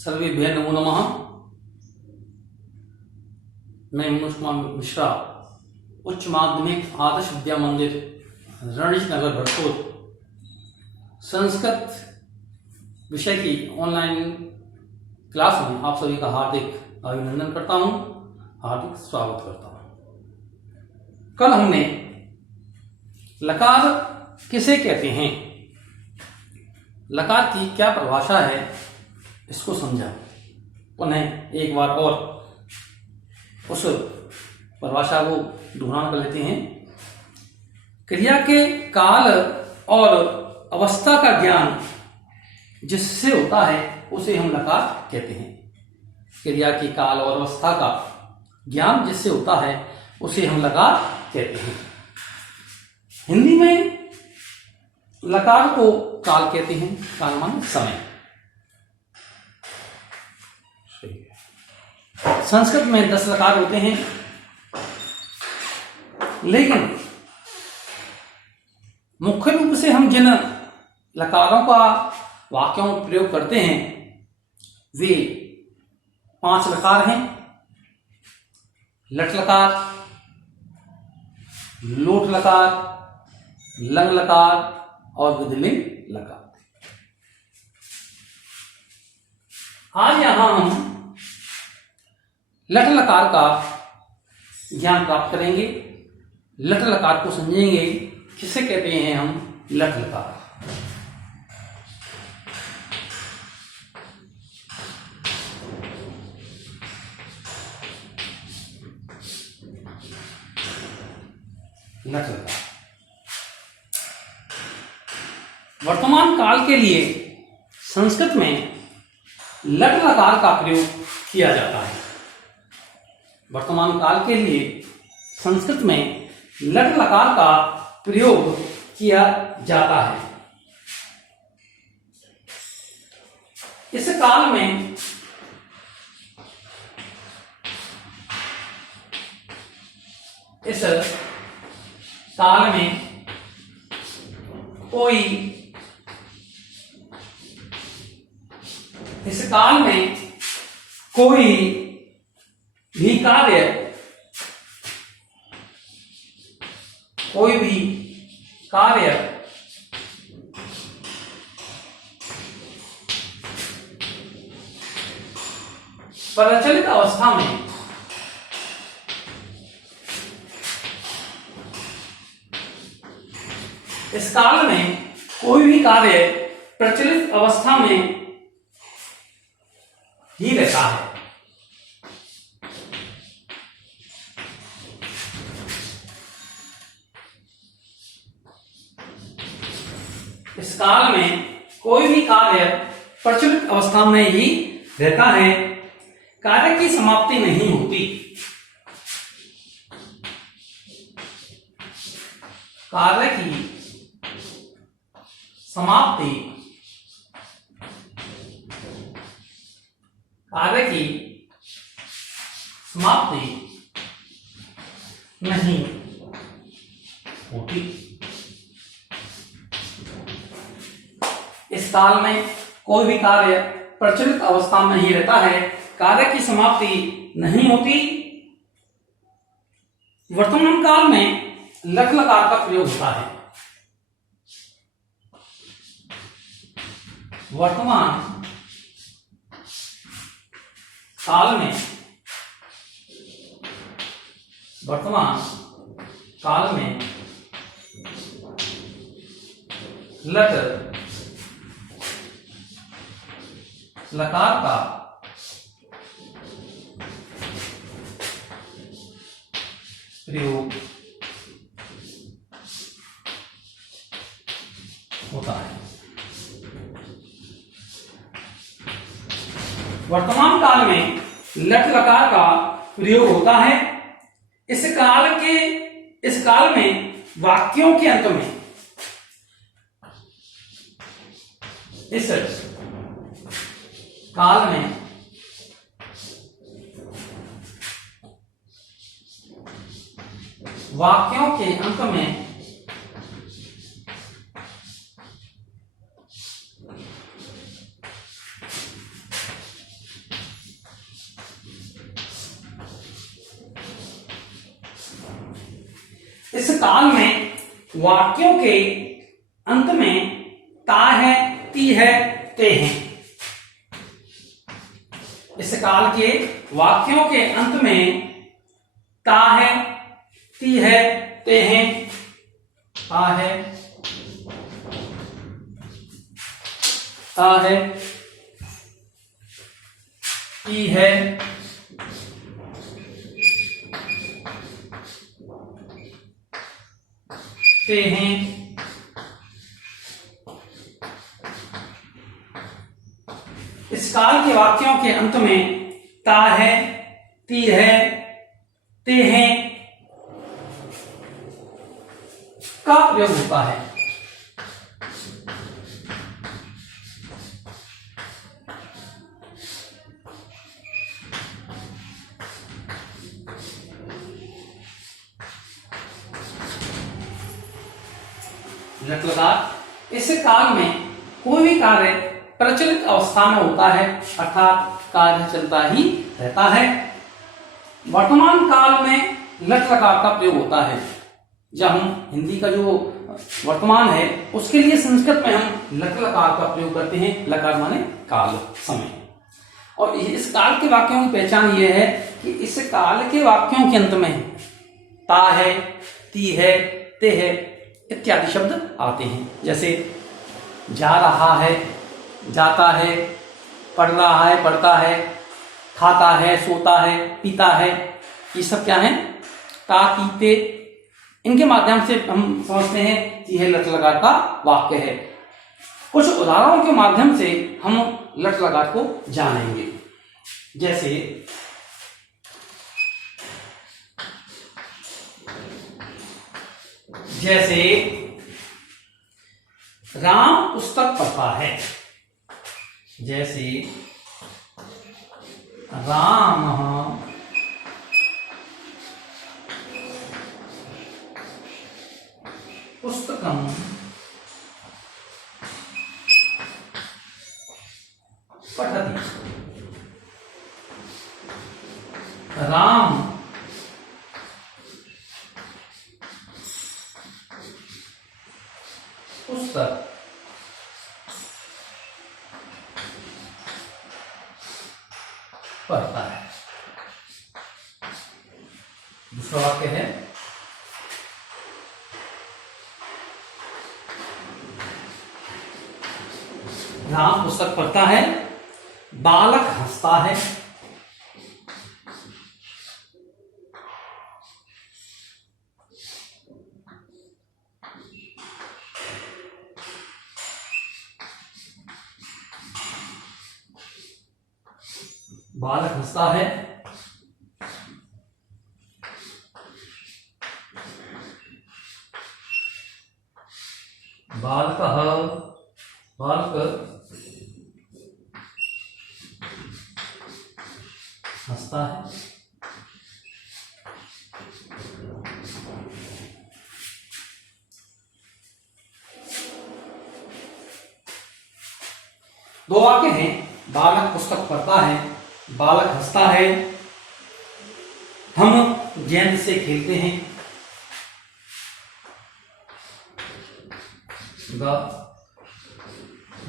सर्वेभ्यः नमो नमः। मैं मनोज कुमार मिश्रा, उच्च माध्यमिक आदर्श विद्या मंदिर रणजीत नगर भरतपुर संस्कृत विषय की ऑनलाइन क्लास में आप सभी का हार्दिक अभिनंदन करता हूं, हार्दिक स्वागत करता हूं। कल हमने लकार किसे कहते हैं, लकार की क्या परिभाषा है, इसको समझा। पुनः एक बार और उस परिभाषा को दोहरान कर लेते हैं। क्रिया के काल और अवस्था का ज्ञान जिससे होता है उसे हम लकार कहते हैं। क्रिया के काल और अवस्था का ज्ञान जिससे होता है उसे हम लकार कहते हैं। हिंदी में लकार को काल कहते हैं। काल माने समय। संस्कृत में 10 लकार होते हैं, लेकिन मुख्य रूप से हम जिन लकारों का वाक्यों में प्रयोग करते हैं वे 5 लकार हैं। लट लकार, लोट लकार, लंग लकार और विधिलिंग लकार। आज यहां हम लट लकार का ज्ञान प्राप्त करेंगे। लट लकार को समझेंगे, किसे कहते हैं हम लट लकार। लट लकार वर्तमान काल के लिए संस्कृत में लट लकार का प्रयोग किया जाता है। वर्तमान काल के लिए संस्कृत में लट लकार का प्रयोग किया जाता है। इस काल में कोई भी कार्य प्रचलित अवस्था में इस काल में कोई भी कार्य प्रचलित अवस्था में ही रहता है। इस काल में कोई भी कार्य प्रचलित अवस्था में ही रहता है। कार्य की समाप्ति नहीं होती। कार्य की समाप्ति नहीं होती। इस काल में कोई भी कार्य प्रचलित अवस्था में ही रहता है। कार्य की समाप्ति नहीं होती। वर्तमान काल में लट लकार का प्रयोग होता है। वर्तमान काल में लट लकार का प्रयोग होता है। वर्तमान काल में लट लकार का प्रयोग होता है। इस काल में वाक्यों के अंत में वाक्यों के अंत में इस काल में वाक्यों के अंत में ता है, ती है, ते हैं। इस काल के वाक्यों के अंत में ता है, ती है, ते हैं। ता है, ता है, ती है, ते हैं। इस काल के वाक्यों के अंत में ता है, ती है, ते हैं का प्रयोग होता है। लट लकार। इस काल में कोई भी कार्य प्रचलित अवस्था में होता है, अर्थात कार्य चलता ही रहता है। वर्तमान काल में लट लकार का प्रयोग होता है। जब हम हिंदी का जो वर्तमान है उसके लिए संस्कृत में हम लट लकार का प्रयोग करते हैं। लकार माने काल, समय। और इस काल के वाक्यों की पहचान यह है कि इस काल के वाक्यों के अंत में ता है, ती है, ते है इत्यादि शब्द आते हैं। जैसे जा रहा है, जाता है, पढ़ रहा है, पढ़ता है, खाता है, सोता है, पीता है। ये सब क्या है? ता, ती, ते। इनके माध्यम से हम समझते हैं कि यह लट लकार का वाक्य है। कुछ उदाहरणों के माध्यम से हम लट लकार को जानेंगे। जैसे राम पुस्तक पढ़ता है। जैसे राम पुस्तकम पठति। राम पुस्तक पढ़ता है। दूसरा वाक्य है राम पुस्तक पढ़ता है, बालक हंसता है। बालक हंसता है, बालक हंसता है। दो वाक्य हैं, बालक पुस्तक पढ़ता है, बालक हंसता है। हम गेंद से खेलते हैं।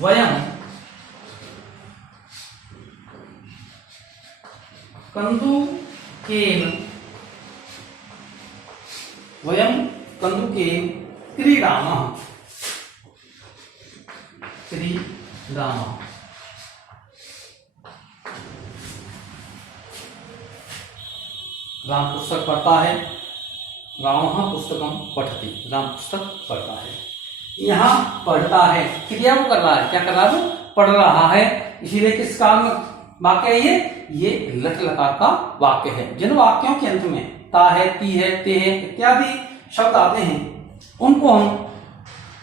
वयम कंदुकेन क्रीडामः। राम पुस्तक पढ़ता है, रामः पुस्तकम पठति। राम पुस्तक पढ़ता है। यहाँ पढ़ता है क्रिया को कर रहा है। क्या कर रहा है? पढ़ रहा है। इसीलिए किस काल में वाक्य है ये लट लकार का वाक्य है। जिन वाक्यों के अंत में ता है, ती है, ते है इत्यादि शब्द आते हैं उनको हम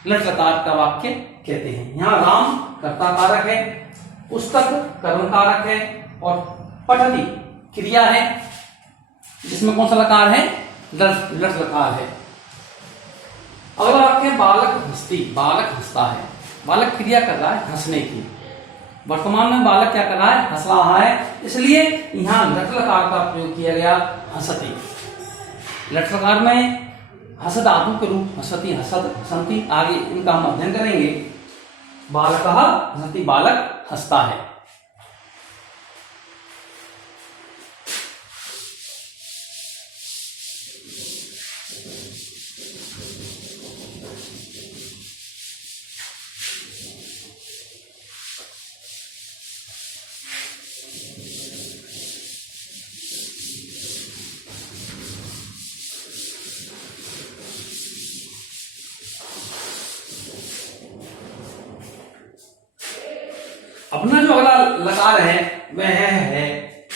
लट लकार का वाक्य कहते हैं। यहाँ राम कर्ता कारक है, पुस्तक कर्म कारक है और पठति क्रिया है जिसमें कौन सा लकार है? लट लकार है। अगला वाक्य बालक हंसती। बालक हंसता है। बालक क्रिया कर रहा है हंसने की। वर्तमान में बालक क्या कर रहा है? हंस रहा है। इसलिए यहाँ लट लकार का प्रयोग किया गया हंसती। लट लकार में हस धातु के रूप हसति, हसत, हसंती आगे इनका हम अध्ययन करेंगे। बालकः हसति, बालक हंसता है। अपना जो अगला लकार है वह है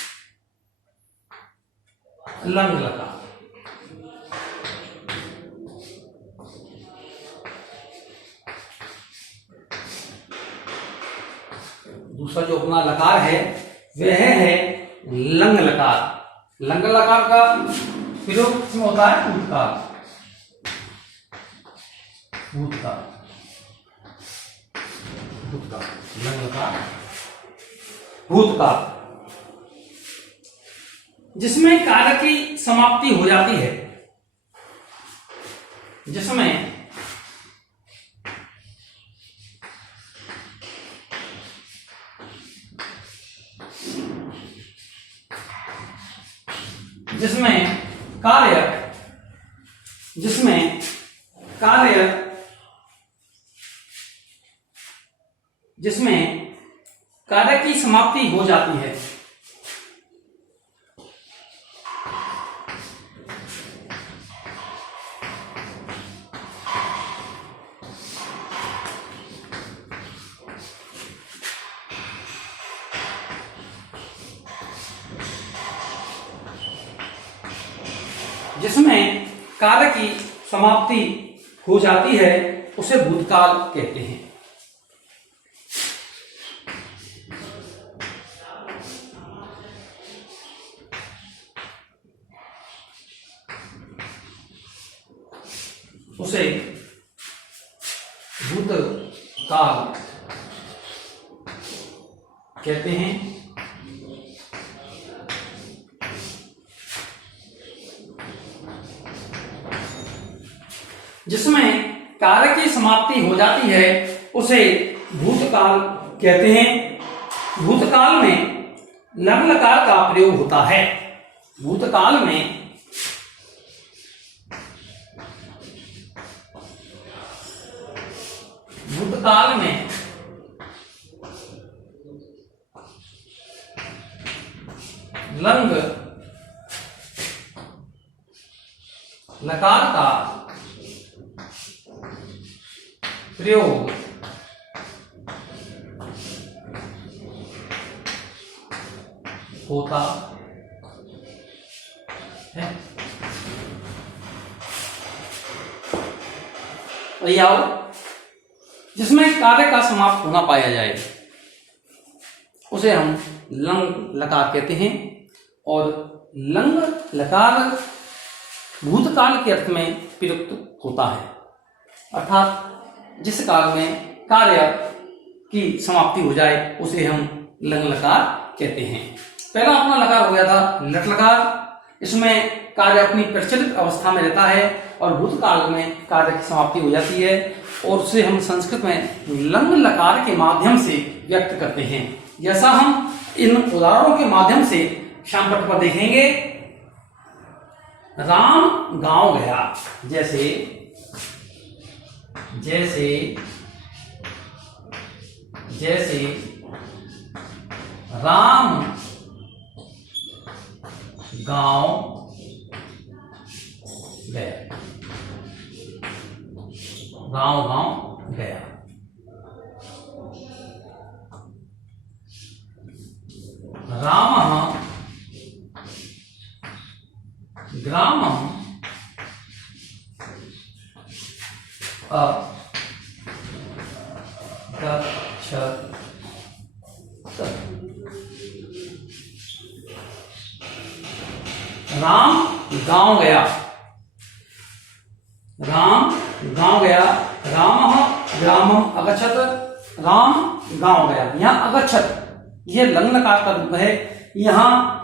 लंग लकार। दूसरा जो अपना लकार है वह है लंग लकार। लंग लकार का प्रयोग किसमें होता है? भूतकाल। भूतकाल, भूतकाल, लंग लकार भूतकाल, जिसमें कार्य की समाप्ति हो जाती है, जिसमें कार्य की समाप्ति हो जाती है। जिसमें कार्य की समाप्ति हो जाती है उसे भूतकाल कहते हैं। उसे भूतकाल कहते हैं। जिसमें कार्य की समाप्ति हो जाती है उसे भूतकाल कहते हैं। भूतकाल में लंग लकार का प्रयोग होता है। भूतकाल में लंग लकार का प्रयोग होता है। आओ, जिसमें कार्य का समाप्त होना पाया जाए उसे हम लंग लकार कहते हैं। और लंग लकार भूतकाल के अर्थ में प्रयुक्त होता है, अर्थात जिस काल में कार्य की समाप्ति हो जाए उसे हम लंग लकार कहते हैं। पहला अपना लकार हो गया था लट लकार। इसमें कार्य अपनी प्रचलित अवस्था में रहता है और भूतकाल में कार्य की समाप्ति हो जाती है और उसे हम संस्कृत में लंग लकार के माध्यम से व्यक्त करते हैं। जैसा हम इन उदाहरणों के माध्यम से शाम पट पर देखेंगे। राम गांव गया, जैसे जैसे जैसे राम गांव गया, गांव गया। रामः ग्रामम् अगच्छत्। राम गांव गया, राम गांव गया। रामः ग्रामम् अगच्छत्, राम गांव गया। यहाँ अगच्छत् यह लंग लकार का रूप है। यहाँ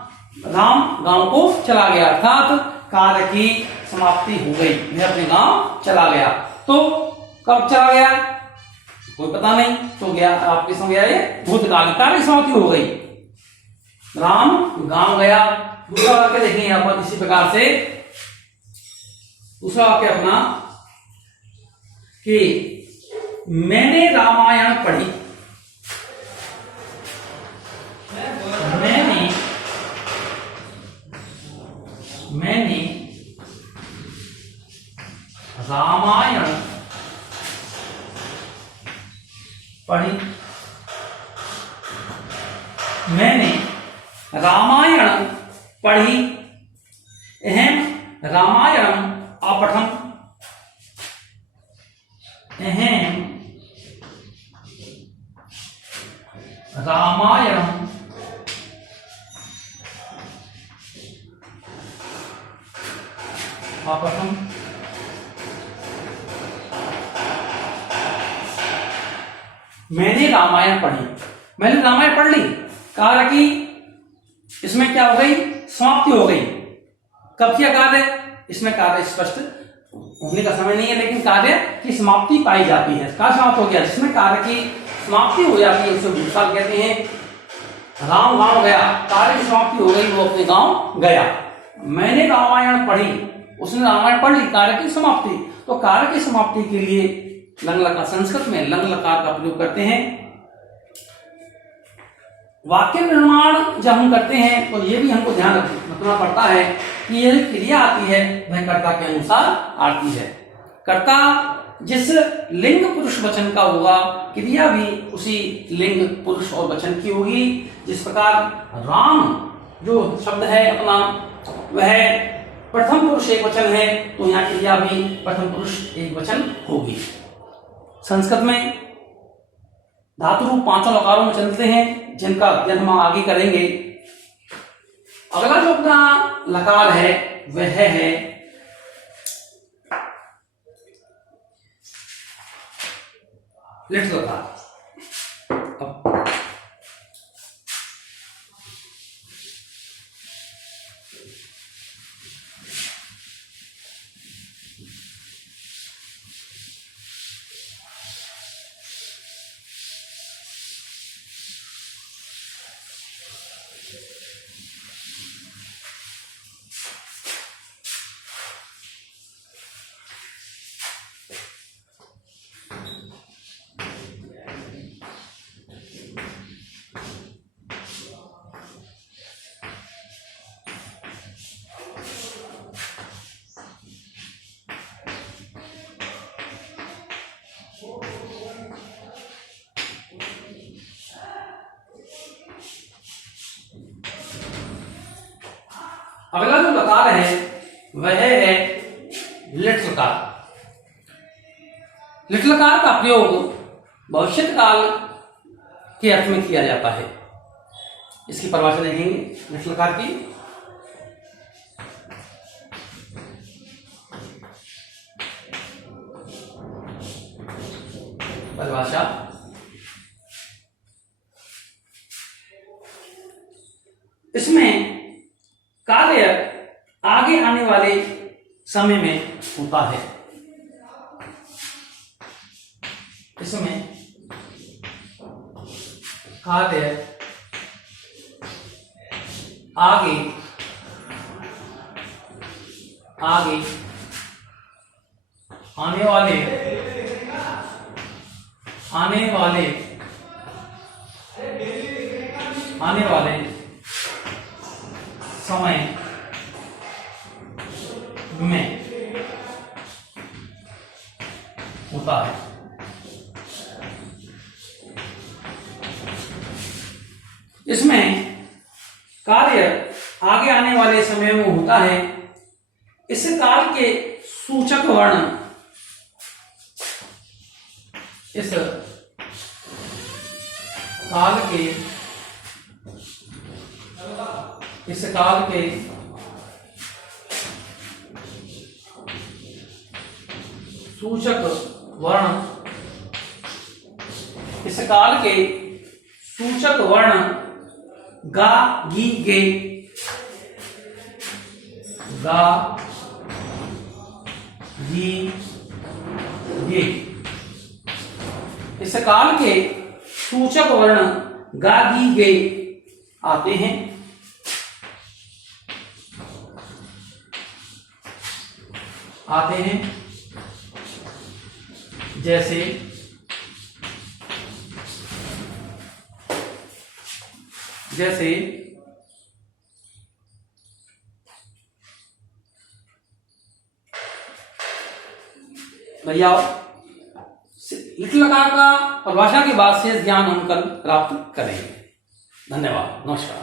राम गांव को चला गया, अर्थात कार्य की समाप्ति हो गई, वह अपने गांव चला गया। तो कब चला गया कोई पता नहीं, तो गया आपके समझ गया, ये भूतकाल कार्य समाप्ति हो गई, राम गांव गया। दूसरा वाक्य देखेंगे यहां पर इसी प्रकार से, दूसरा वाक्य अपना कि मैंने रामायण पढ़ी, मैंने रामायण पढ़ी, मैंने रामायण पढ़ी, अहम रामायण अपठम, अहम रामायण अपठम। मैंने रामायण पढ़ी, मैंने रामायण पढ़ ली, कहा कि इसमें क्या हो गई, समाप्ति हो गई। कब किया कार्य, इसमें कार्य स्पष्ट होने का समय नहीं है, लेकिन कार्य की समाप्ति पाई जाती है। कार्य समाप्त हो गया, जिसमें कार्य की समाप्ति हो जाती है उसे भूतकाल कहते हैं। राम गांव गया, कार्य की समाप्ति हो गई, वो अपने गांव गया। मैंने रामायण पढ़ी, उसने रामायण पढ़ ली, कार्य की समाप्ति। तो कार्य की समाप्ति के लिए लंग लकार, संस्कृत में लंग लकार का प्रयोग करते हैं। वाक्य निर्माण जब हम करते हैं तो ये भी हमको ध्यान रखना पड़ता है कि ये क्रिया आती है वह कर्ता के अनुसार आती है। कर्ता जिस लिंग पुरुष वचन का होगा, क्रिया भी उसी लिंग पुरुष और वचन की होगी। जिस प्रकार राम जो शब्द है अपना, वह प्रथम पुरुष एक वचन है, तो यहाँ क्रिया भी प्रथम पुरुष एक वचन होगी। संस्कृत में धातु रूप पांचों लकारों में चलते हैं, जिनका अध्ययन हम आगे करेंगे। अगला जो अपना लकार है वह है लिट लकार। अगला जो लकार है वह है लिट लकार। लिट लकार का प्रयोग भविष्य काल के अर्थ में किया जाता है। इसकी परिभाषा देखेंगे लिट लकार की। परिभाषा इसमें कार्य आगे आने वाले समय में होता है। इसमें कार्य आगे आने वाले समय में होता है। इसमें कार्य आगे आने वाले समय में होता है। इस काल के सूचक वर्ण, इस काल के सूचक वर्ण, इस काल के सूचक वर्ण गा गी गे, गा जी ये। इस काल के सूचक वर्ण गा गी गे आते हैं। जैसे भैया लिट लकार का परिभाषा के बाद शेष ज्ञान हम कल प्राप्त करेंगे। धन्यवाद, नमस्कार।